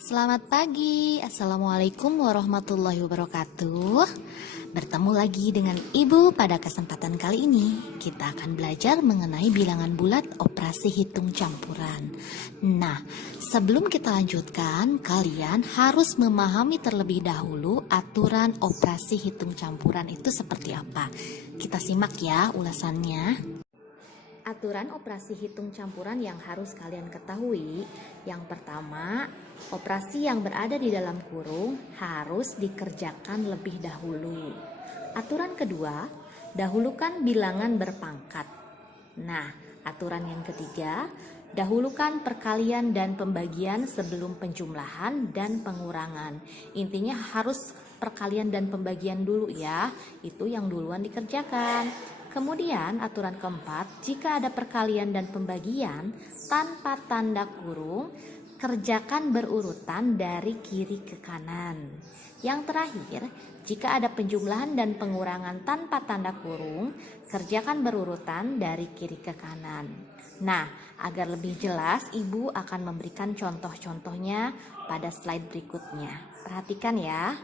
Selamat pagi, Assalamualaikum warahmatullahi wabarakatuh. Bertemu lagi dengan Ibu pada kesempatan kali ini. Kita akan belajar mengenai bilangan bulat operasi hitung campuran. Nah, sebelum kita lanjutkan, kalian harus memahami terlebih dahulu aturan operasi hitung campuran itu seperti apa. Kita simak ya ulasannya. Aturan operasi hitung campuran yang harus kalian ketahui. Yang pertama, operasi yang berada di dalam kurung harus dikerjakan lebih dahulu. Aturan kedua, dahulukan bilangan berpangkat. Nah, aturan yang ketiga, dahulukan perkalian dan pembagian sebelum penjumlahan dan pengurangan. Intinya harus perkalian dan pembagian dulu ya, itu yang duluan dikerjakan. Kemudian aturan keempat, jika ada perkalian dan pembagian tanpa tanda kurung, kerjakan berurutan dari kiri ke kanan. Yang terakhir, jika ada penjumlahan dan pengurangan tanpa tanda kurung, kerjakan berurutan dari kiri ke kanan. Nah, agar lebih jelas, Ibu akan memberikan contoh-contohnya pada slide berikutnya. Perhatikan ya.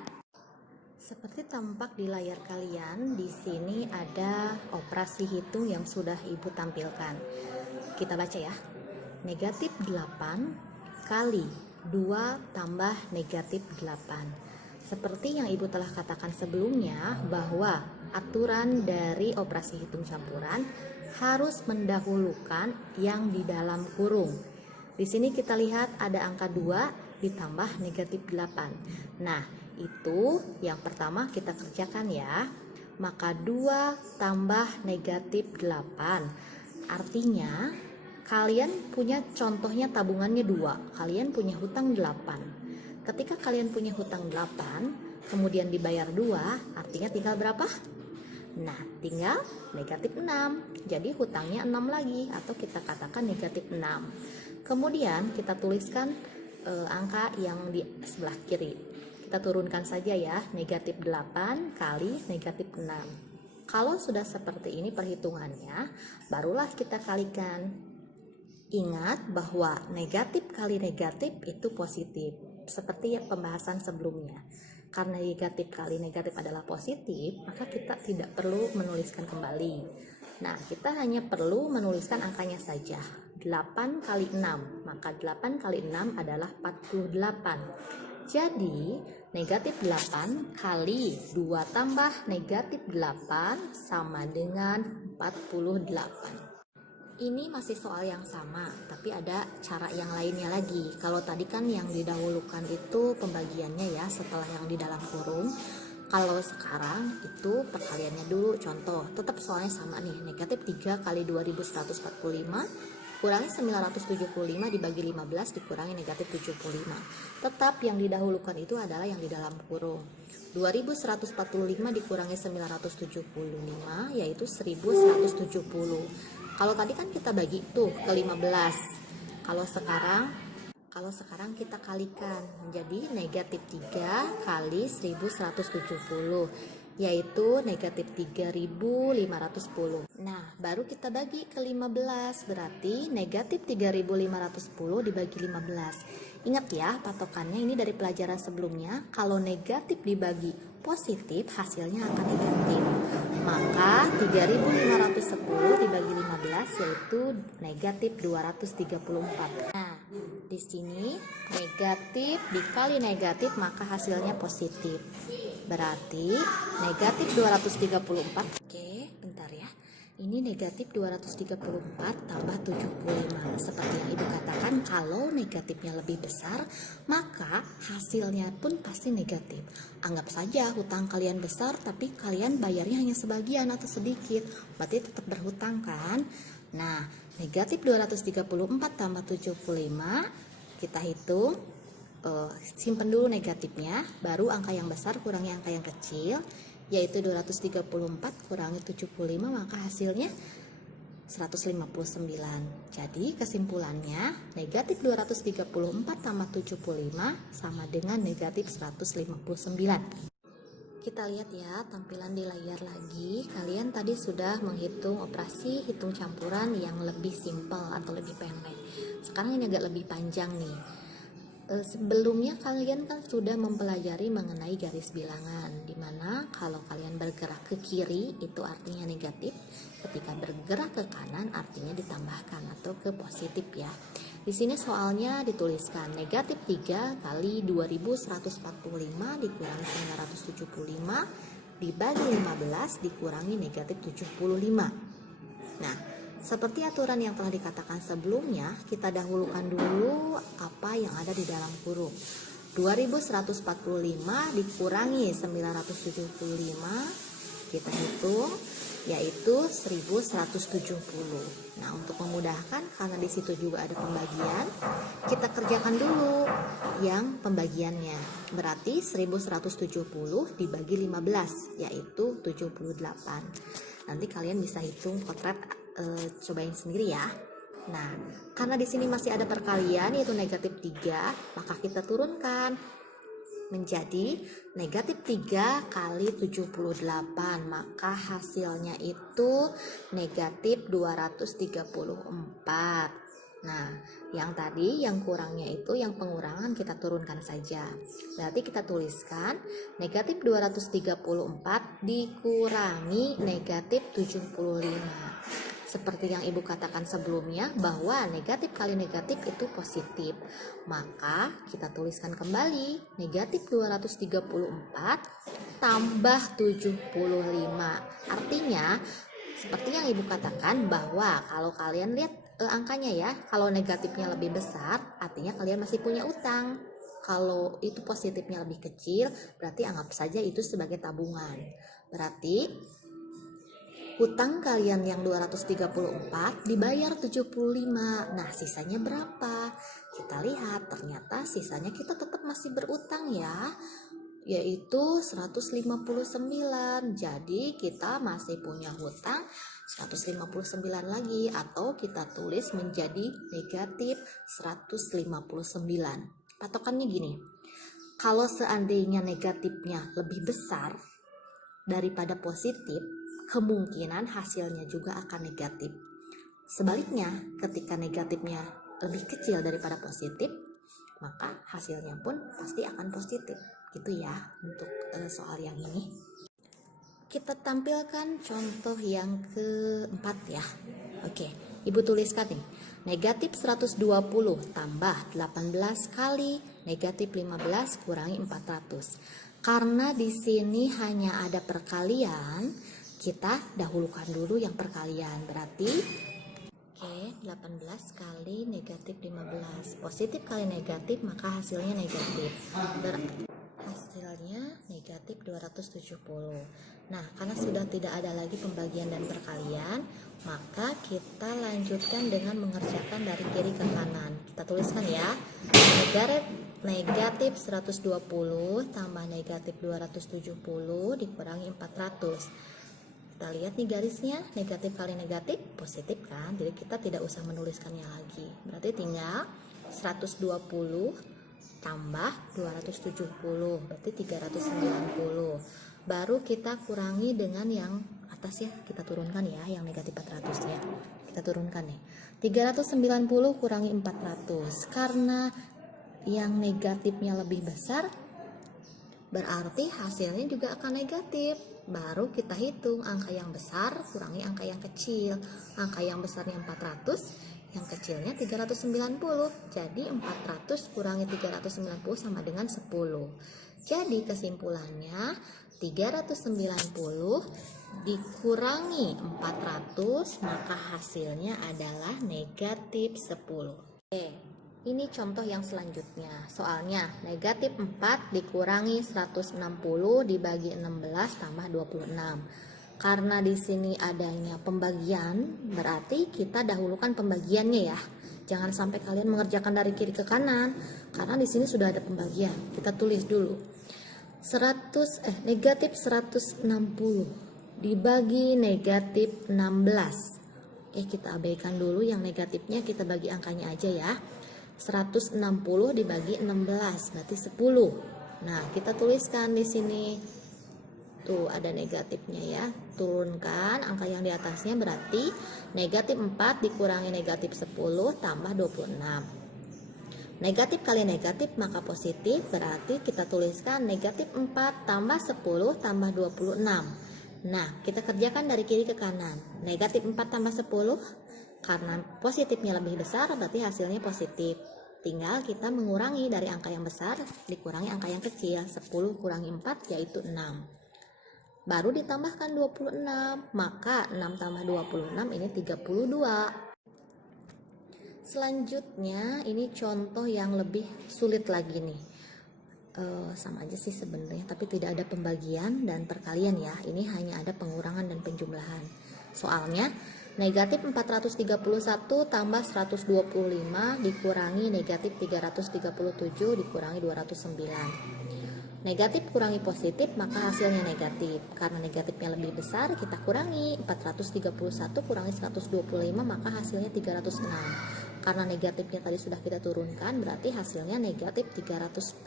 Seperti tampak di layar kalian, di sini ada operasi hitung yang sudah Ibu tampilkan. Kita baca ya. Negatif 8 kali 2 tambah negatif 8. Seperti yang Ibu telah katakan sebelumnya, bahwa aturan dari operasi hitung campuran harus mendahulukan yang di dalam kurung. Di sini kita lihat ada angka 2 ditambah negatif 8. Nah, itu yang pertama kita kerjakan ya. Maka 2 tambah negatif 8. Artinya kalian punya contohnya tabungannya 2. Kalian punya hutang 8. Ketika kalian punya hutang 8, kemudian dibayar 2, artinya tinggal berapa? Nah, tinggal negatif 6. Jadi hutangnya 6 lagi, atau kita katakan negatif 6. Kemudian kita tuliskan angka yang di sebelah kiri. Kita turunkan saja ya, negatif 8 kali negatif 6. Kalau sudah seperti ini perhitungannya, barulah kita kalikan. Ingat bahwa negatif kali negatif itu positif, seperti pembahasan sebelumnya. Karena negatif kali negatif adalah positif, maka kita tidak perlu menuliskan kembali. Nah, kita hanya perlu menuliskan angkanya saja. 8 kali 6, maka 8 kali 6 adalah 48. Jadi, negatif 8 kali 2 tambah negatif 8 sama dengan 48. Ini masih soal yang sama, tapi ada cara yang lainnya lagi. Kalau tadi kan yang didahulukan itu pembagiannya ya, setelah yang di dalam kurung. Kalau sekarang itu perkaliannya dulu. Contoh, tetap soalnya sama nih, negatif 3 kali 2145 kurangi 975 dibagi 15 dikurangi negatif 75. Tetap yang didahulukan itu adalah yang di dalam kurung. 2145 dikurangi 975 yaitu 1170. Kalau tadi kan kita bagi tuh ke 15. Kalau sekarang kita kalikan menjadi negatif 3 kali 1170, yaitu negatif 3510. Nah, baru kita bagi ke 15, berarti negatif 3510 dibagi 15. Ingat ya, patokannya ini dari pelajaran sebelumnya, kalau negatif dibagi positif hasilnya akan negatif. Maka 3510 dibagi 15 yaitu negatif 234. Nah, di sini negatif dikali negatif maka hasilnya positif. Berarti negatif 234. Oke, bentar ya. Ini negatif 234 tambah 75. Seperti yang Ibu katakan, kalau negatifnya lebih besar, maka hasilnya pun pasti negatif. Anggap saja hutang kalian besar, tapi kalian bayarnya hanya sebagian atau sedikit. Berarti tetap berhutang kan? Nah, negatif 234 tambah 75, kita hitung. Simpan dulu negatifnya, baru angka yang besar kurangi angka yang kecil, yaitu 234 kurangi 75, maka hasilnya 159. Jadi kesimpulannya negatif 234 tambah 75 sama dengan negatif 159. Kita lihat ya tampilan di layar lagi. Kalian tadi sudah menghitung operasi hitung campuran yang lebih simpel atau lebih pendek. Sekarang ini agak lebih panjang nih. Sebelumnya kalian kan sudah mempelajari mengenai garis bilangan, dimana kalau kalian bergerak ke kiri itu artinya negatif, ketika bergerak ke kanan artinya ditambahkan atau ke positif ya. Di sini soalnya dituliskan negatif 3 kali 2145 dikurangi 975 dibagi 15 dikurangi negatif 75. Nah, seperti aturan yang telah dikatakan sebelumnya, kita dahulukan dulu apa yang ada di dalam kurung. 2145 dikurangi 975, kita hitung, yaitu 1170. Nah, untuk memudahkan, karena di situ juga ada pembagian, kita kerjakan dulu yang pembagiannya. Berarti 1170 dibagi 15, yaitu 78. Nanti kalian bisa hitung potret, cobain sendiri ya. Nah, karena di sini masih ada perkalian yaitu negatif 3, maka kita turunkan menjadi negatif 3 kali 78, maka hasilnya itu negatif 234. Nah, yang tadi yang kurangnya itu yang pengurangan kita turunkan saja. Berarti kita tuliskan negatif 234 dikurangi negatif 75. Seperti yang ibu katakan sebelumnya bahwa negatif kali negatif itu positif. Maka kita tuliskan kembali negatif 234 tambah 75. Artinya seperti yang ibu katakan bahwa kalau kalian lihat angkanya ya, kalau negatifnya lebih besar artinya kalian masih punya utang. Kalau itu positifnya lebih kecil berarti anggap saja itu sebagai tabungan. Berarti hutang kalian yang 234 dibayar 75. Nah, sisanya berapa? Kita lihat, ternyata sisanya kita tetap masih berutang ya, yaitu 159. Jadi kita masih punya hutang 159 lagi, atau kita tulis menjadi negatif 159. Patokannya gini, kalau seandainya negatifnya lebih besar daripada positif, kemungkinan hasilnya juga akan negatif. Sebaliknya, ketika negatifnya lebih kecil daripada positif, maka hasilnya pun pasti akan positif. Gitu ya untuk soal yang ini. Kita tampilkan contoh yang keempat ya. Oke, ibu tuliskan nih. Negatif 120 tambah 18 kali negatif 15 kurangi 400. Karena di sini hanya ada perkalian, kita dahulukan dulu yang perkalian. Berarti 18 kali negatif 15. Positif kali negatif maka hasilnya negatif. Hasilnya negatif 270. Nah, karena sudah tidak ada lagi pembagian dan perkalian, maka kita lanjutkan dengan mengerjakan dari kiri ke kanan. Kita tuliskan ya. Negatif 120 tambah negatif 270 dikurangi 400. Kita lihat nih garisnya, negatif kali negatif positif kan, jadi kita tidak usah menuliskannya lagi. Berarti tinggal 120 tambah 270 berarti 390. Baru kita kurangi dengan yang atas ya, kita turunkan ya, yang negatif 400 ya. Kita turunkan nih. 390 kurangi 400. Karena yang negatifnya lebih besar, berarti hasilnya juga akan negatif. Baru kita hitung angka yang besar kurangi angka yang kecil. Angka yang besarnya 400, yang kecilnya 390. Jadi 400 kurangi 390 sama dengan 10. Jadi kesimpulannya 390 dikurangi 400 maka hasilnya adalah negatif 10. Oke. Ini contoh yang selanjutnya. Soalnya negatif 4 dikurangi 160 dibagi 16 tambah 26. Karena di sini adanya pembagian, berarti kita dahulukan pembagiannya ya. Jangan sampai kalian mengerjakan dari kiri ke kanan, karena di sini sudah ada pembagian. Kita tulis dulu. Negatif 160 dibagi negatif 16. Kita abaikan dulu yang negatifnya, kita bagi angkanya aja ya. 160 dibagi 16 berarti 10. Nah, kita tuliskan di sini. Tuh ada negatifnya ya. Turunkan angka yang di atasnya, berarti negatif 4 dikurangi negatif 10 tambah 26. Negatif kali negatif maka positif, berarti kita tuliskan negatif 4 tambah 10 tambah 26. Nah, kita kerjakan dari kiri ke kanan. Negatif 4 tambah 10, karena positifnya lebih besar berarti hasilnya positif. Tinggal kita mengurangi dari angka yang besar dikurangi angka yang kecil. 10 kurangi 4 yaitu 6. Baru ditambahkan 26, maka 6 tambah 26 ini 32. Selanjutnya ini contoh yang lebih sulit lagi nih. Sama aja sih sebenarnya, tapi tidak ada pembagian dan perkalian ya. Ini hanya ada pengurangan dan penjumlahan. Soalnya negatif 431 tambah 125 dikurangi negatif 337 dikurangi 209. Negatif kurangi positif maka hasilnya negatif. Karena negatifnya lebih besar kita kurangi 431 kurangi 125 maka hasilnya 306. Karena negatifnya tadi sudah kita turunkan berarti hasilnya negatif 306.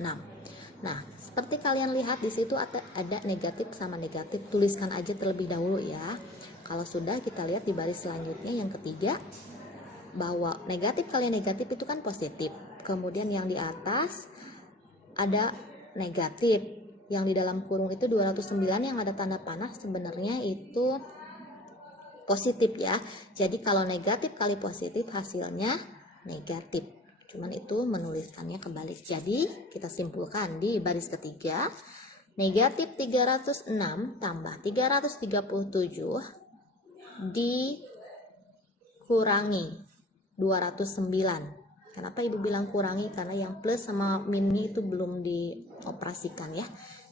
Nah, seperti kalian lihat di situ ada negatif sama negatif, tuliskan aja terlebih dahulu ya. Kalau sudah kita lihat di baris selanjutnya yang ketiga bahwa negatif kali negatif itu kan positif. Kemudian yang di atas ada negatif, yang di dalam kurung itu 209 yang ada tanda panah sebenarnya itu positif ya. Jadi kalau negatif kali positif hasilnya negatif. Cuman itu menuliskannya kebalik. Jadi kita simpulkan di baris ketiga, negatif 306 tambah 337 dikurangi 209. Kenapa ibu bilang kurangi? Karena yang plus sama minus itu belum dioperasikan ya.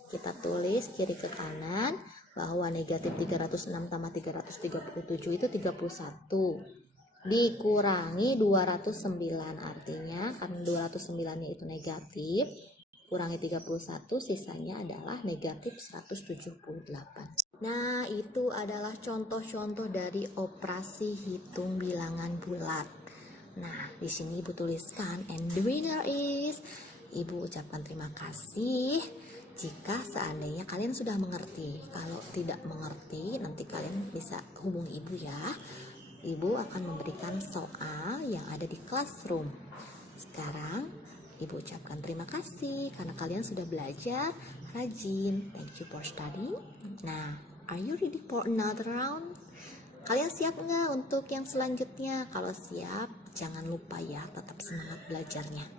Kita tulis kiri ke kanan bahwa negatif 306 tambah 337 itu 31 dikurangi 209, artinya karena 209 nya itu negatif, kurangi 31 sisanya adalah negatif 178. Nah, itu adalah contoh-contoh dari operasi hitung bilangan bulat. Nah, di sini ibu tuliskan and the winner is. Ibu ucapkan terima kasih jika seandainya kalian sudah mengerti. Kalau tidak mengerti, nanti kalian bisa hubungi ibu ya. Ibu akan memberikan soal yang ada di classroom. Sekarang ibu ucapkan terima kasih karena kalian sudah belajar rajin. Thank you for studying. Nah, are you ready for another round? Kalian siap nggak untuk yang selanjutnya? Kalau siap, jangan lupa ya tetap semangat belajarnya.